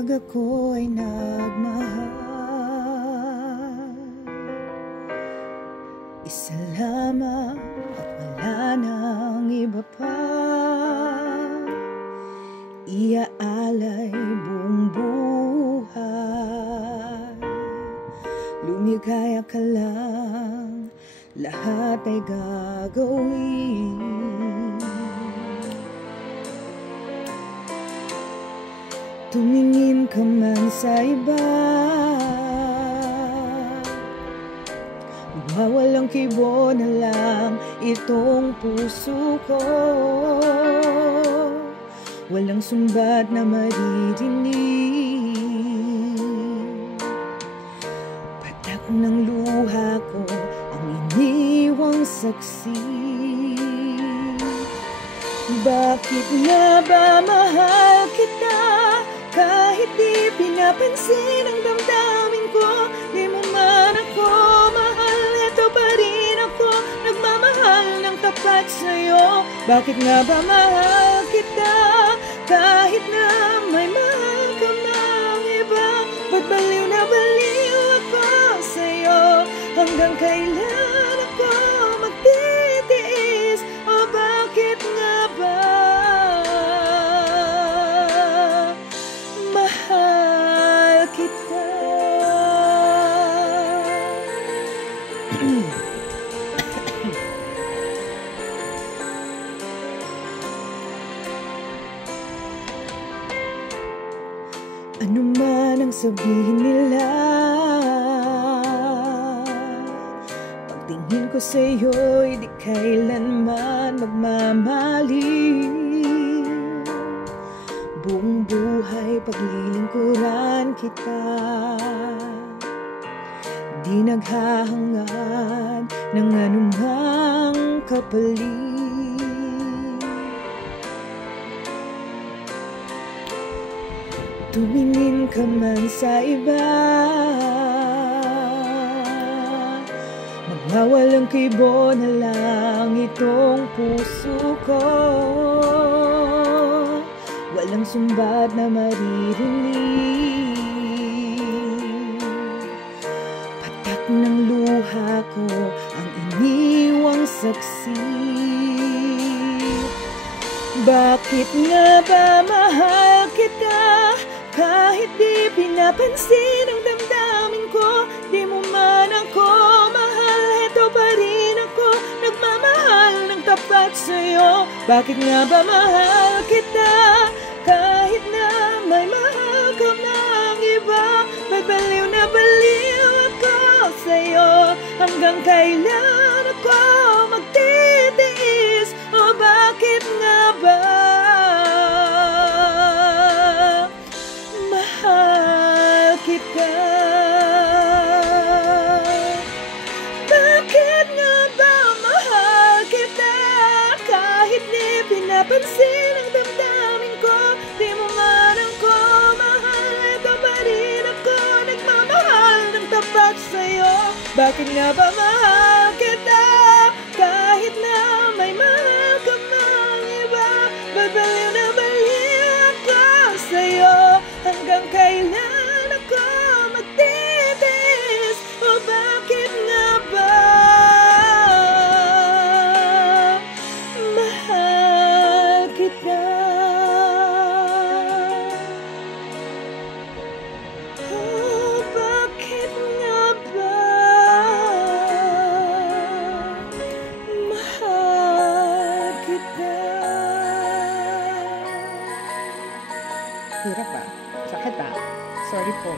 Pag ako ay nagmahal, isa lamang at wala nang iba pa. Iaalay buong buhay, lumigaya ka lang, lahat ay gagawin. Tumingin ka man sa iba, magwawalang kibo na lang itong puso ko. Walang sumbat na maririnig, patak ng luha ko ang iniwang saksi. Bakit nga ba mahal kita? Kahit di pinapansin ang damdamin ko, di mo man ako mahal, eto pa rin ako nagmamahal ng tapat sa'yo. Bakit nga ba mahal kita? Kahit na may mahal ka ng iba, ba't baliw na baliw ako sa'yo? Hanggang kailan ako magtitiis? O bakit nga ba mahal kita? Ano man ang sabihin nila, pagtingin ko sa'yo'y di kailanman magmamaliw. Buong buhay paglilingkuran kita, di naghahangad ng anumang kapalit. Tumingin ka man sa iba, magwawalang kibo na lang itong puso ko. Walang sumbat na maririnig, patak ng luha ko ang iniwang saksi. Bakit nga ba mahal kita? Kahit di pinapansin ang damdamin ko, di mo man ako mahal, eto pa rin ako nagmamahal ng tapat sa'yo. Bakit nga ba mahal kita? Kahit na may mahal ka ng iba, ba't baliw na baliw ako sa'yo? Hanggang kailan ako magtitiis? O bakit nga ba mahal kita? Bakit nga ba mahal kita? Kahit di pinapansin ang damdamin ko, di mo man ako mahal, eto pa rin ako nagmamahal ng tapat sa'yo. Bakit nga ba mahal kita? Kahit na may mahal ka ng iba, ba't baliw na baliw ako sa'yo? Hanggang kailan ako magtitiis? O bakit nga ba mahal kita? O bakit nga ba mahal kita? Hirap ba? Sakit ba? Sorry po.